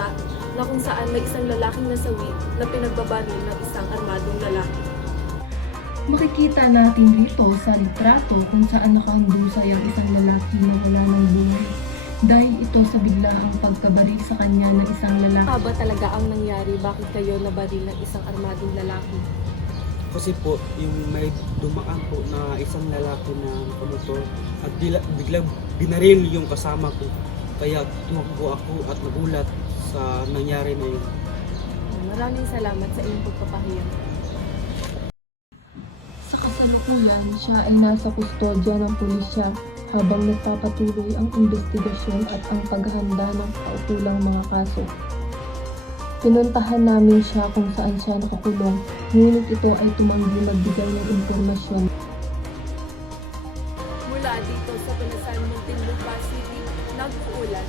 balita na kung saan may isang lalaking nasawi na pinagbabaril ng isang armadong lalaki. Makikita natin rito sa litrato kung saan nakahandusay ang isang lalaki na wala ng buhay. Dahil ito sa biglaang pagkabaril sa kanya ng isang lalaki. Ano ba talaga ang nangyari? Bakit kayo nabaril ng isang armadong lalaki? Kasi po, yung may dumaan po na isang lalaki na nakamotor at biglang binaril yung kasama ko. Kaya tumakbo ako at nagulat sa nangyari na yun. Maraming salamat sa inyong pagpapahayag. Sa kasalukuyan, siya ay nasa kustodya ng pulisya habang nagpapatuloy ang investigasyon at ang paghahanda ng kaukulang mga kaso. Pinuntahan namin siya kung saan siya nakakulong, ngunit ito ay tumanggi magbigay ng impormasyon. Mula dito sa Palasan, Muntinlupa City, nag-uulat,